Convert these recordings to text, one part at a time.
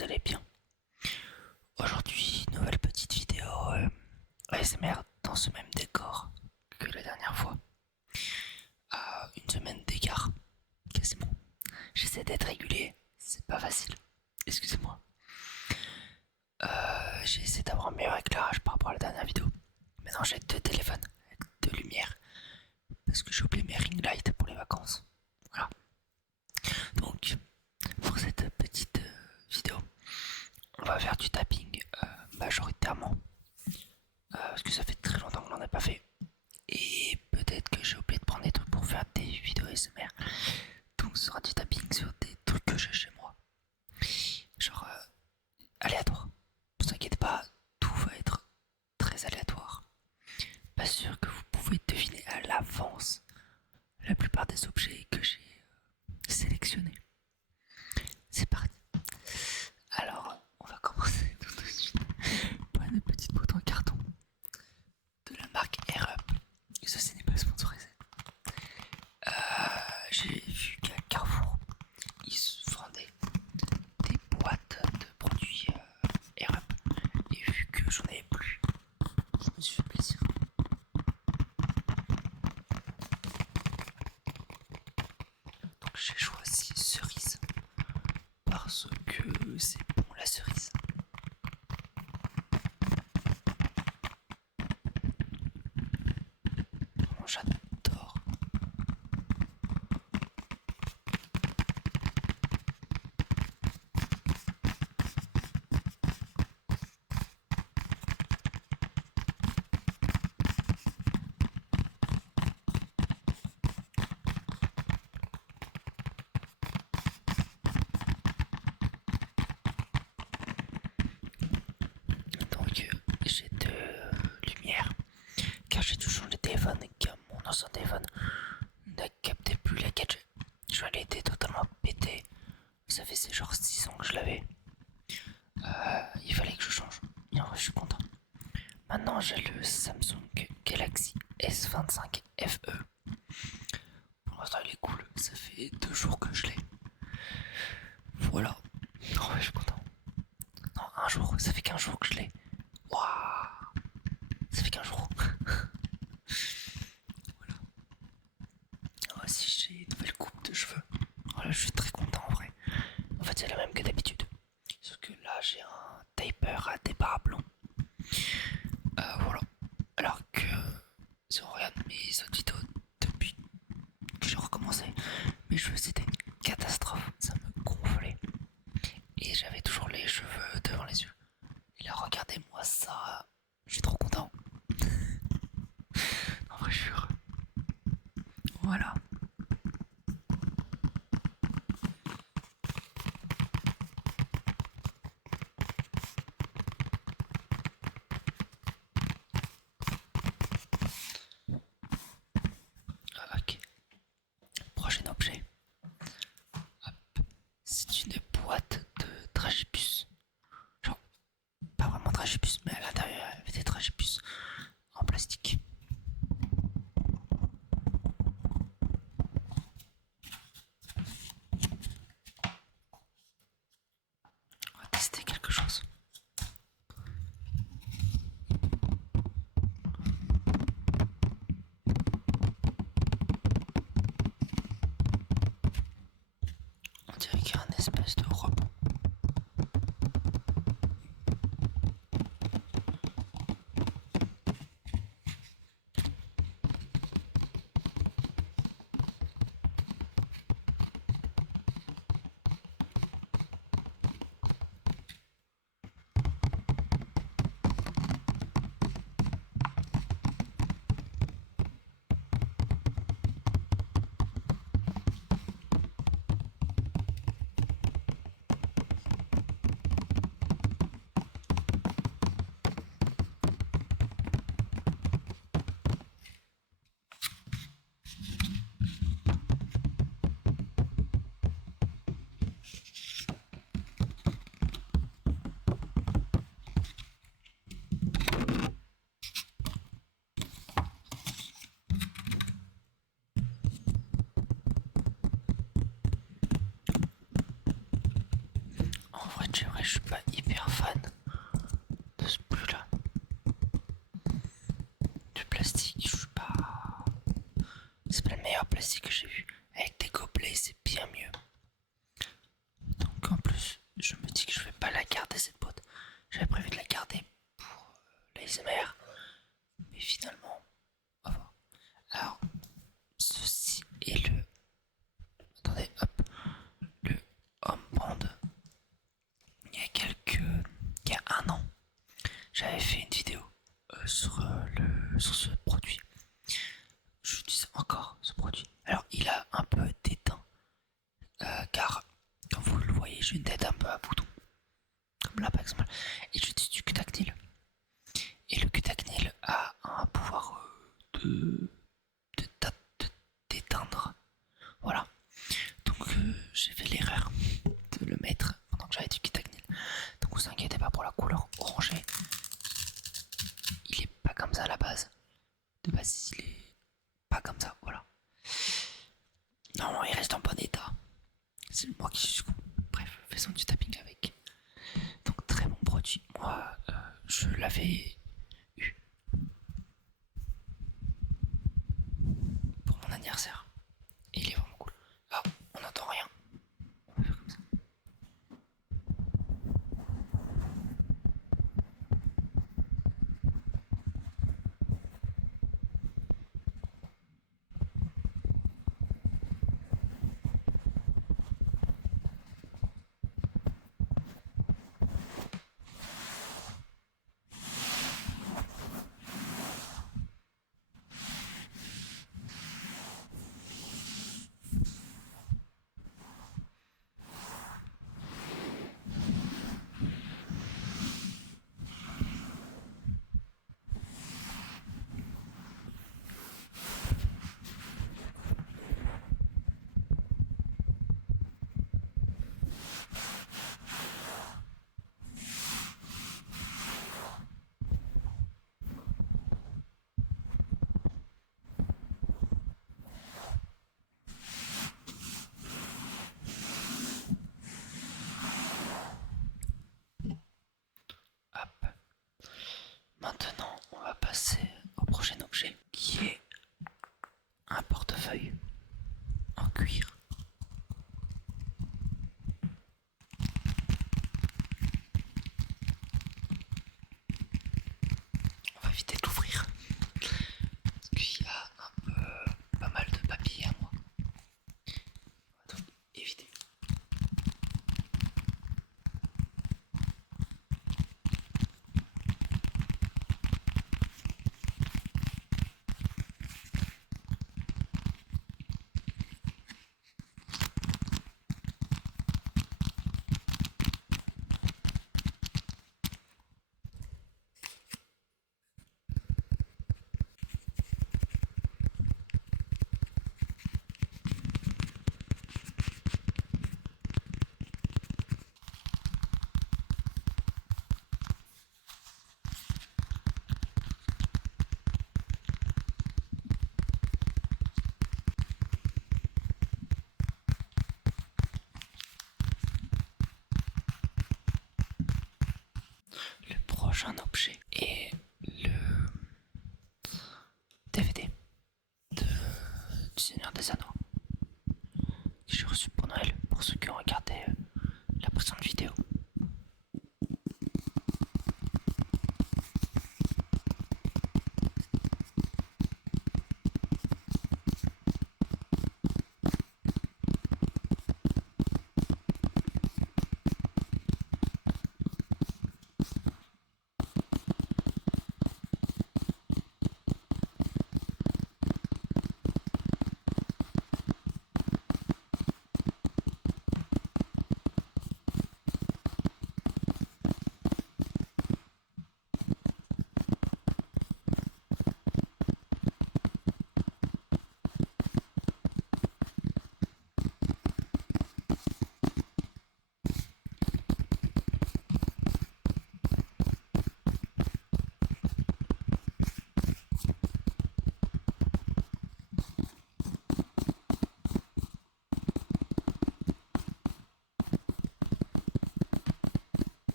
vous allez bien. Aujourd'hui, nouvelle petite vidéo ASMR dans ce même décor que la dernière fois. À une semaine d'écart, quasiment. J'essaie d'être régulier, c'est pas facile. Excusez-moi. J'ai essayé d'avoir un meilleur éclairage par rapport à la dernière vidéo. Maintenant j'ai deux téléphones avec deux lumières parce que j'ai oublié mes ring lights pour les vacances. Voilà. Donc, pour cette petite vidéo, on va faire du tapping majoritairement parce que ça fait très longtemps qu'on n'en a pas fait. Et peut-être que j'ai oublié de prendre des trucs pour faire des vidéos ASMR. Donc ce sera du tapping sur des trucs que j'ai chez moi. Genre aléatoire. Ne vous inquiétez pas, tout va être très aléatoire. Pas sûr que vous pouvez deviner à l'avance la plupart des objets que j'ai sélectionnés. C'est parti. Alors, on va commencer tout de suite par une petite boîte en carton de la marque Air-Up. Et ceci n'est pas sponsorisé. J'ai vu qu'à Carrefour, ils se vendaient des boîtes de produits Air-Up. Et vu que j'en avais plus, je me suis fait plaisir. Donc j'ai choisi cerise parce que c'est bon la cerise. Vraiment, j'adore. Donc j'ai deux lumières car j'ai toujours le téléphone et que mon ancien téléphone ne captait plus la 4G. Je l'ai été totalement pété. Ça fait c'est genre 6 ans que je l'avais. Il fallait que je change. Et en vrai je suis content. Maintenant j'ai le Samsung Galaxy S25 FE. Pour l'instant il est cool. Ça fait 2 jours que je l'ai. Voilà. En vrai je suis content. Non, un jour. Ça fait 15 jours que je l'ai. Waouh. Ça fait 15 jours. Voilà. Moi aussi j'ai une nouvelle coupe de cheveux. Voilà, je suis très content en vrai. En fait c'est la même que d'habitude. Sauf que là j'ai un taper à départ blond. Voilà. Alors que si on regarde mes autres vidéos depuis que j'ai recommencé, mes cheveux c'était une catastrophe. Ça me gonflait. Et j'avais toujours les cheveux devant les yeux. Et là regardez-moi ça. Je suis trop content. En vrai je suis heureux. Voilà. Ok. Prochain objet. Hop. C'est une boîte de dragibus. Genre, pas vraiment dragibus, mais à l'intérieur il y avait des dragibus en plastique. On va tester quelque chose. fait, c'est vrai, je suis pas hyper fan de ce bruit-là. Du plastique, je suis pas. C'est pas le meilleur plastique que j'ai vu. Avec des gobelets, c'est bien mieux. Donc en plus, je me dis que je vais pas la garder cette boîte. J'avais prévu de la garder pour l'ASMR, mais finalement, on va voir. Alors, ceci est le. Attendez, hop, le Home Band. Il y a un an, j'avais fait une vidéo sur ce produit. J'utilise encore ce produit. Alors, il a un peu d'éteint, car comme vous le voyez, j'ai une tête un peu à bouton, comme là par exemple, et j'utilise du Cutactyl. Et le Cutactyl a un pouvoir d'éteindre. Voilà. Donc j'ai fait l'erreur de le mettre pendant que j'avais du Cutactyl. Donc vous inquiétez pas pour la couleur orangée. Il est pas comme ça à la base. De base, il est pas comme ça, voilà. Non, il reste en bon état. C'est moi qui suis con. Bref, faisons du tapping avec. Donc très bon produit. Moi, je l'avais eu pour mon anniversaire. Et il est vraiment cool. Ah, on n'entend rien. On va faire comme ça. Hop. Maintenant, on va passer au prochain objet qui est un portefeuille en cuir. On va éviter d'ouvrir parce qu'il y a un peu pas mal de papier à moi. On va donc éviter. Le prochain objet est le DVD du Seigneur des Anneaux que j'ai reçu pour Noël, pour ceux qui ont regardé la précédente vidéo.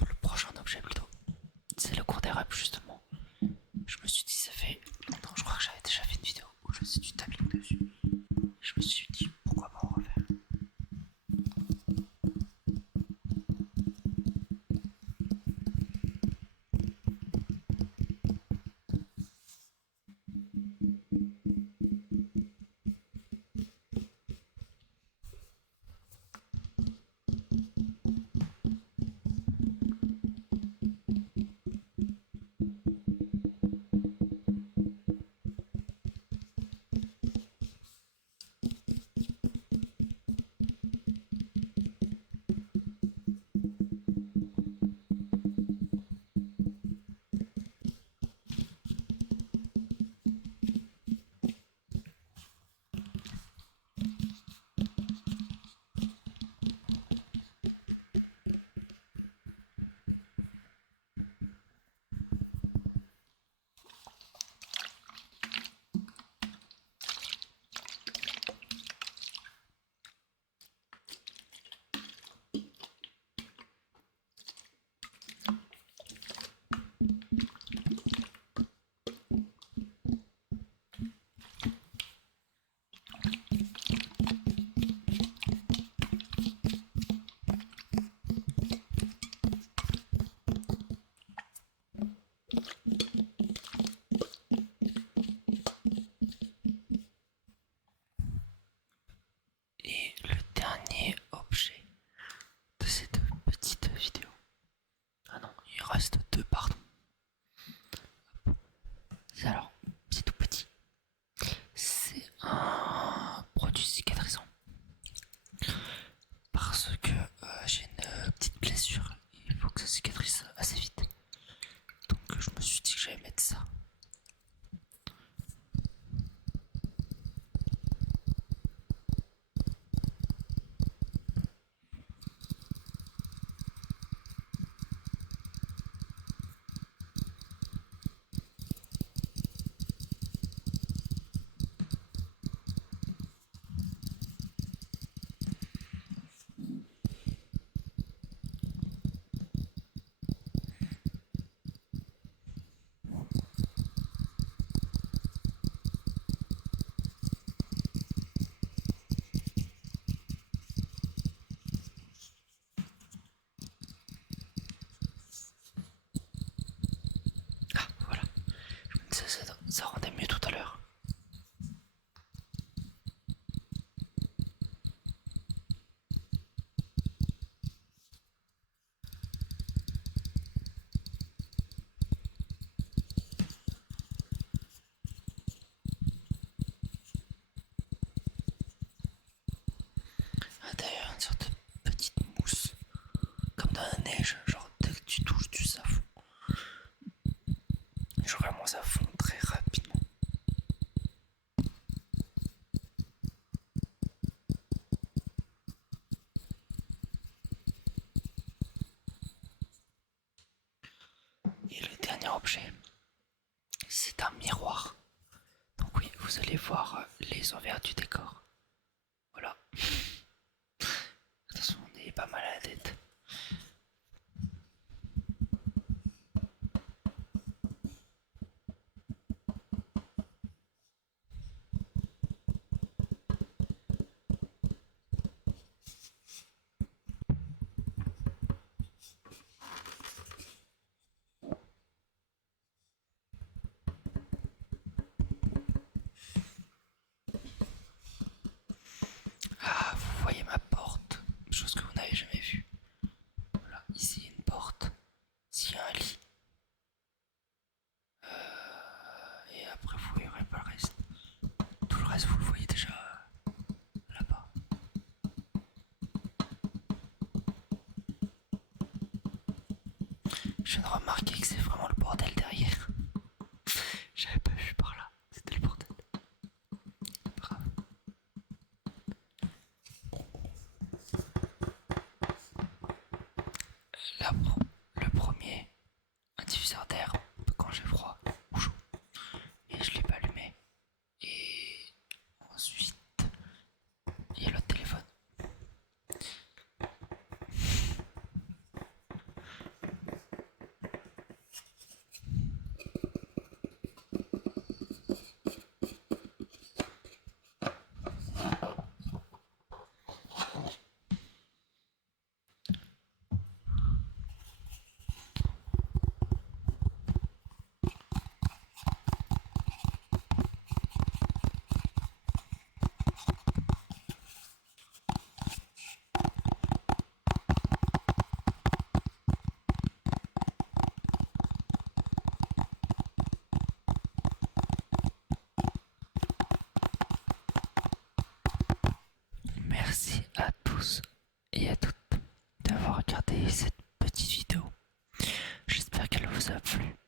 le prochain objet plutôt, c'est le cours des reps justement. Je me suis dit, ça fait longtemps, je crois que j'avais déjà fait une vidéo où je faisais du tapping dessus. Je me suis dit, pourquoi pas en refaire. Et le dernier objet de cette petite vidéo. Ah non, il reste deux, pardon. Alors, c'est tout petit. C'est un produit cicatrisant. Parce que j'ai une petite blessure. Il faut que ça cicatrise assez vite. Donc je me suis dit que j'allais mettre ça. Ah voilà, ça rendait mieux tout à l'heure. Ah, d'ailleurs, une sorte de petite mousse, comme dans la neige, genre dès que tu touches du savon. Genre vraiment ça fond très rapidement. Et le dernier objet, c'est un miroir. Donc oui, vous allez voir les envers du décor. Voilà. Attention, on est pas mal à la tête. Ah, vous voyez ma porte, chose que vous n'avez jamais vue. Voilà, ici il y a une porte, ici il y a un lit. Et après vous verrez pas le reste. Tout le reste vous le voyez déjà là-bas. Je viens de remarquer que c'est vraiment le bordel derrière. J'avais pas vu par là, c'était le bordel. Bravo. Là, le premier, un diffuseur d'air quand j'ai froid ou chaud. Et je l'ai pas allumé. Et ensuite, il y a l'autre téléphone. tous et à toutes d'avoir regardé cette petite vidéo. J'espère qu'elle vous a plu.